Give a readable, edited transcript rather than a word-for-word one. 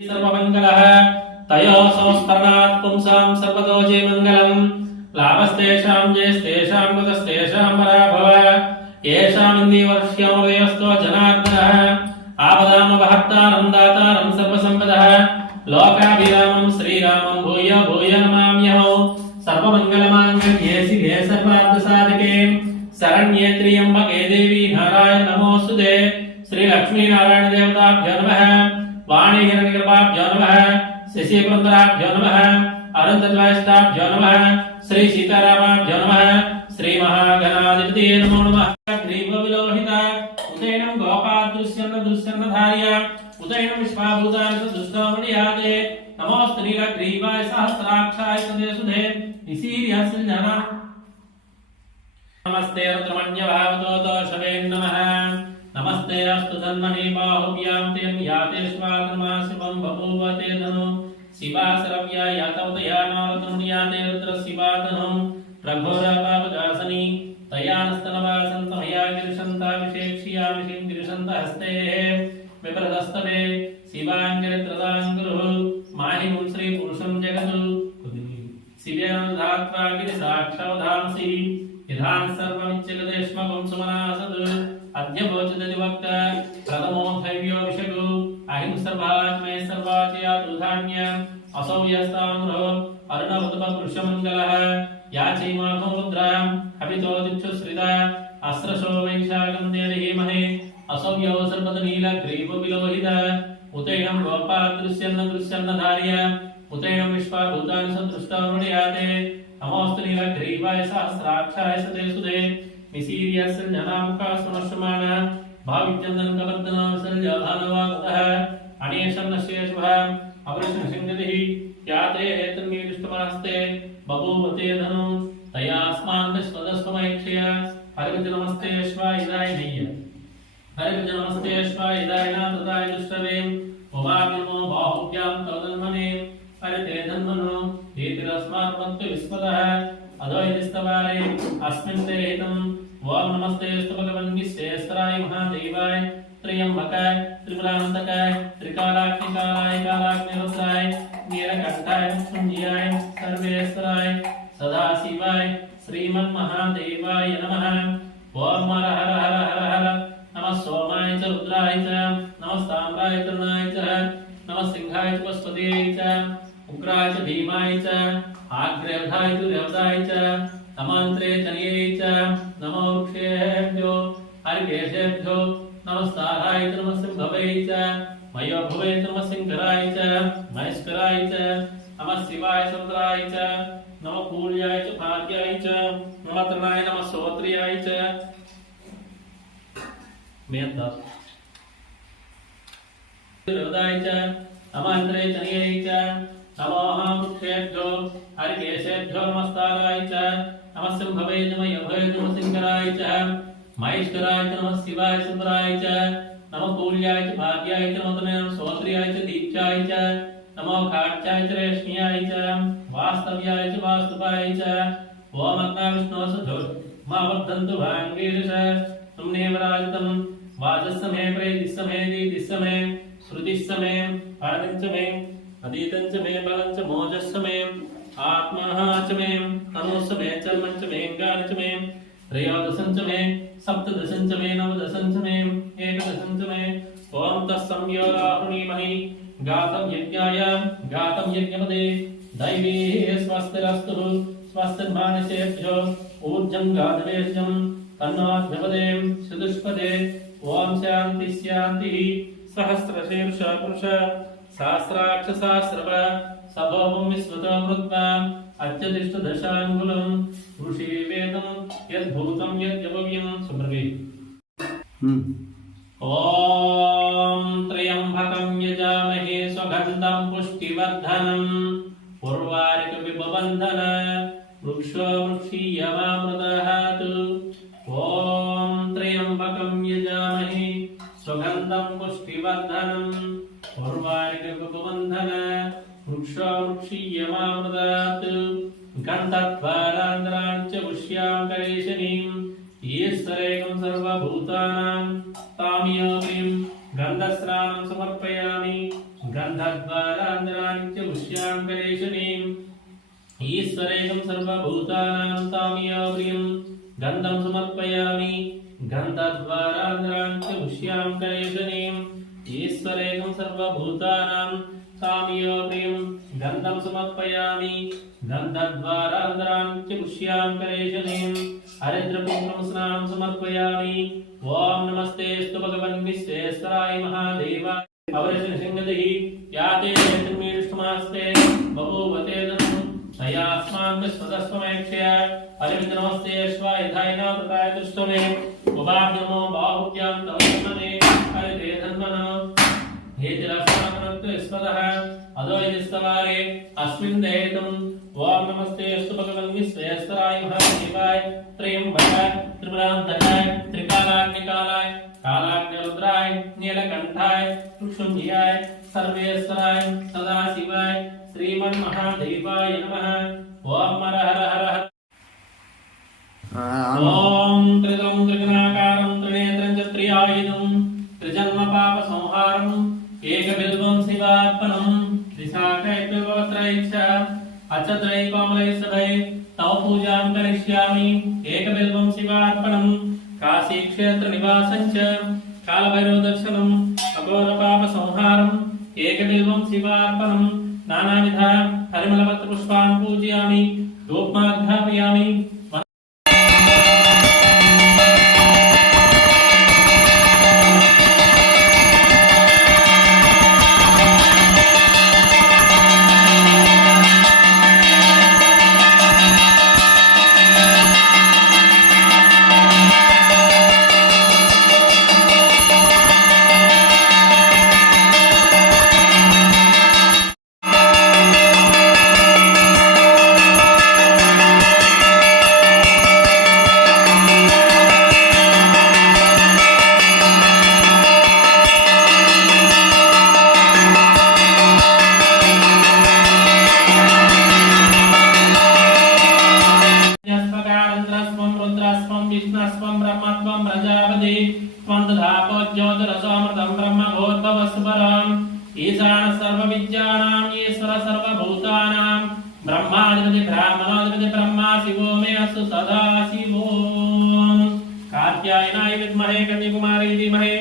सर्वमङ्गलः तयोः संस्मरणात् पुंसां सर्वतो जयमङ्गलम् लाभस्तेषां जयस्तेषां कृतस्तेषां पराभव येषामिन्दीवर्ष्योदयस्तो जनार्दनः आपदामपहर्तारं दातारं सर्वसम्पदः लोकाभिरामं श्रीरामं भूय भूय नमाम्यहो सर्वमङ्गलमाङ्गल्ये शिवे सर्वार्थसाधके शरण्ये त्र्यम्बके देवी नारायण नमोऽस्तुते श्रीलक्ष्मीनारायण देवताभ्यो नमः वाणी हिरण्यगर्भाभ्यो नमः शशिपुरन्दराभ्यो नमः अनन्तद्वैष्ठाभ्यो नमः श्री सीतारामाभ्यो नमः श्री महागणाधिपतये नमो नमः ग्रीवविलोहिता उदैनं गोपादृश्यन्नधार्य उदैनं विश्वाभूतानि दुष्टमणियाते नमोऽस्तु नीलग्रीवाय सहस्राक्षाय सदेशुधे निसीर्यसञ्जना नमस्ते रुद्रमण्यभावतो शवे नमः नमस्ते अस्तु धन्मनि बाहुव्यां तेन याते स्वागमाशिवं बभूवते धनु शिवासरव्या यातवतया नारदमुनियाते रुद्र शिवाधनु प्रघोरपापदासनि तयानस्तनवासन्तमया गिरिशन्ता विशेक्ष्यामिषिं गिरिशन्त हस्ते विप्रदस्तवे शिवाङ्गिरित्रदाङ्गुरुः माहिमुं श्रीपुरुषं जगतु शिवेनधात्वा गिरिसाक्षावधांसि विधान सर्वमिच्यगदेष्मकं सुमनासत् अद्य भोजनदिवक्त प्रथमो धैर्यो विषगु अहिंसर्वात्मे सर्वाचयातुधान्य असौ यस्ताम्रो अरुणवतपपुरुषमङ्गलः याचैमाघो रुद्राम् अपितोदिच्छुश्रिता अस्रशो वैशाखं देहीमहे असौ यौ सर्वतनीलग्रीवविलोहित उतैनं गोपादृश्यन्नधार्य उतैनं विश्वाभूतानि सदृष्टामृणयाते नमोऽस्तु नीलग्रीवाय सहस्राक्षाय सतेसुधे निसीर्यसञ्जनामुखा सुमश्रमाण भाविचन्दनकवर्धनासञ्जाधानवागतः अणेशन्नशेषुः अवृषणशङ्गतिः याते तन्मीदुष्टमास्ते बभूवते धनु तयास्मान्दस्वदस्वमैक्षय हरिविज नमस्ते श्वायिदाय नय्य हरिविज नमस्ते श्वायिदाय नाथदाय दुष्टवे उभाग्यमो बाहुभ्यां तवदन्मने हरिते धन्मनो हेतिरस्मात् मत्तु विस्मतः अद्वैतस्तवारे अस्मिन् ते हितम् ओम नमस्तेस्तु भगवन् विश्वेश्वराय महादेवाय त्र्यम्बकाय त्रिपुरान्तकाय त्रिकालाग्निकालाय कालाग्निरुद्राय नीलकण्ठाय मृत्युञ्जयाय सर्वेश्वराय सदाशिवाय श्रीमन्महादेवाय नमः ओम हर हर हर हर हर नमः सोमाय च रुद्राय च नमः ताम्राय तरुणाय च नमः सिंहाय च पशुपतये च उग्राय च भीमाय च आग्रेवधाय च देवताय च नमन्त्रे तनये च नमो वृक्षेभ्यो हरिकेशेभ्यो नमस्ताराय च नमः सिंहवे च मयोभवे च नमः सिंहराय च महेश्वराय च नमः शिवाय समुद्राय च नमः पूर्याय च भाग्याय च नमः तृणाय नमः सोत्रियाय च देवताय च नमन्त्रे तनये च नमो वृक्षेभ्यो हरिकेशेभ्यो नमस्ताराय च नमः सिंहवे च मयोभवे च नमः सिंहराय च महेश्वराय च नमः शिवाय सुंदराय च नमः पूर्याय च भाग्याय च नमः सोत्रियाय च दीक्षाय च नमो काट्याय च रेश्म्याय च वास्तव्याय च वास्तुपाय च ओम अग्नाविष्णो सधो मा वर्धन्तु भाङ्गीरश तुमनेवराजतं वाजस्समे प्रेतिस्समे दीतिस्समे श्रुतिस्समे आदिञ्चमे अदीतञ्च मे बलञ्च मोजश्च मे आत्मा च मे तनुश्च मे चर्मञ्च मे गानञ्च मे त्रयोदशञ्च मे सप्तदशञ्च मे नवदशञ्च मे एकदशञ्च मे ॐ तत्संयोगाहुणीमहि गातं यज्ञाय गातं यज्ञपदे दैवी स्वस्तिरस्तु स्वस्तिर्मानसेभ्यो ऊर्जं गाधवेर्जं तन्नोऽभ्यपदे चतुष्पदे ॐ शान्ति शान्तिः सहस्रशीर्ष पुरुष सहस्राक्ष सहस्रव सभवं विश्वतो मृत्वा अत्यतिष्ठदशाङ्गुलं ऋषि वेदं यद्भूतं यद्यवव्यं सुमृगे ॐ त्र्यम्बकं यजामहे सुगन्धं पुष्टिवर्धनं उर्वारुकविभवबन्धन वृक्षो वृक्षीयमामृतहातु ॐ त्र्यम्बकं यजामहे सुगन्धं पुष्टिवर्धनम् उर्वारुकविभवबन्धन वृक्षो वृक्षीयमामृतात् गन्धद्वारान्तराणि च पुष्यां कलेशनीं ईश्वरेकं सर्वभूतानां तामियोगिं गन्धस्नानं समर्पयामि गन्धद्वारान्तराणि पुष्यां करेशनीम् ईश्वरेकं सर्वभूतानां तामियाप्रियं गन्धं समर्पयामि गन्धद्वारान्तराणि पुष्यां करेशनीम् ईश्वरेकं सर्वभूतानां तामियाप्रियं गन्धं समर्पयामि गन्धद्वारान्तराणि पुष्यां करेशनीम् हरिद्रपुत्रं स्नानं समर्पयामि ओम नमस्तेस्तु भगवन् विश्वेश्वराय महादेवाय अवरसिंहदिः याते निर्मीष्टमास्ते बभूवते दनं तयास्मान् विश्वतस्वमेक्षय अरविन्दनमस्ते स्वायधायना प्रकाय दृष्टमे उभाभ्यमो बाहुभ्यां तवस्मने हरिते धन्मना हेतिरस्माकनत्व विश्वतः अदोयदिस्तवारे अस्मिन् देहितम् ओम नमस्तेस्तु भगवन् विश्वेश्वराय महादेवाय त्र्यम्बकाय त्रिपुरान्तकाय त्रिकालाग्निकालाय कालाग्निरुद्राय नीलकण्ठाय शुम्भियाय सर्वेश्वराय सदाशिवाय श्रीमन्महादेवाय नमः ओम हर हर हर ओम त्रिदं त्रिगुणाकारं त्रिनेत्रं च त्रियायुधं त्रिजन्म पाप संहारं एकबिल्वं शिवार्पणं त्रिशाखैर्विभवत्रैश्च अचत्रय कोमलैः सभै तव पूजां करिष्यामि एकबिल्वं शिवार्पणं काशी क्षेत्र निवासं च कालभैरव दर्शनम् अघोर पाप संहारम् एकबिल्वं शिवार्पणं नानाविध परिमलपत्र पुष्पान् पूजयामि धूपमाघ्रापयामि विष्णस्वं ब्रह्मत्वं प्रजापति त्वं दधापो ज्योतिरसोऽमृतं ब्रह्मभूर्भुवस्वरम् ईशानः सर्वविद्यानां ईश्वर सर्वभूतानां ब्रह्माधिपति ब्राह्मणाधिपति ब्रह्मा शिवो मे अस्तु सदा शिवो कात्यायनाय विद्महे कन्याकुमारी धीमहि